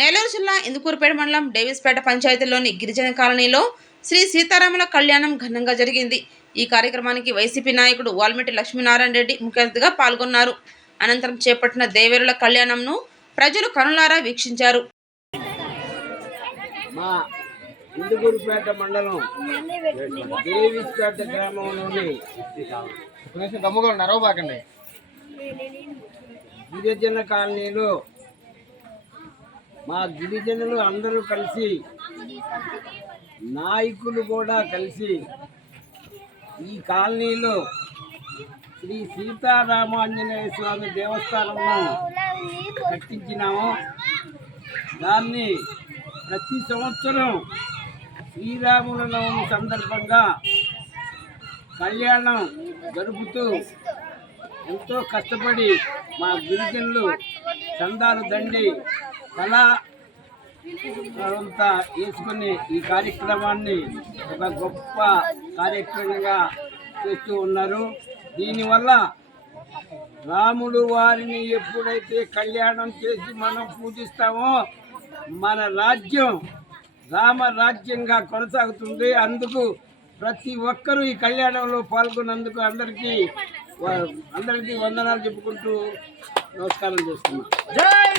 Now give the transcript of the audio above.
నెల్లూరు జిల్లా ఇందుకూరుపేట మండలం డేవిస్పేట పంచాయతీలోని గిరిజన కాలనీలో శ్రీ సీతారాముల కళ్యాణం ఘనంగా జరిగింది. ఈ కార్యక్రమానికి వైసీపీ నాయకుడు వాల్మీటి లక్ష్మీనారాయణ రెడ్డి ముఖ్య అతిథిగా పాల్గొన్నారు. అనంతరం చేపట్టిన దేవేరుల కళ్యాణంను ప్రజలు కనులారా వీక్షించారు. మా ఇందుకూరుపేట మండలం దేవిస్పేట గ్రామంలోని గమ్ముగా గిరిజన కాలనీలో మా గిరిజనులు అందరూ కలిసి నాయకులు కూడా కలిసి ఈ కాలనీలో శ్రీ సీతారామాంజనేయ స్వామి దేవస్థానంను కట్టించినాము. దాన్ని ప్రతి సంవత్సరం శ్రీరాముల నవమి సందర్భంగా కళ్యాణం జరుపుతూ ఎంతో కష్టపడి మా గిరిజనులు చందాలు దండి కళా అంతా వేసుకుని ఈ కార్యక్రమాన్ని ఒక గొప్ప కార్యక్రమంగా చేస్తూ ఉన్నారు. దీనివల్ల రాముడు వారిని ఎప్పుడైతే కళ్యాణం చేసి మనం పూజిస్తామో మన రాజ్యం రామ రాజ్యంగా కొనసాగుతుంది. అందుకు ప్రతి ఒక్కరూ ఈ కళ్యాణంలో పాల్గొన్నందుకు అందరికీ అందరికీ వందనాలు చెప్పుకుంటూ నమస్కారం చేస్తున్నాను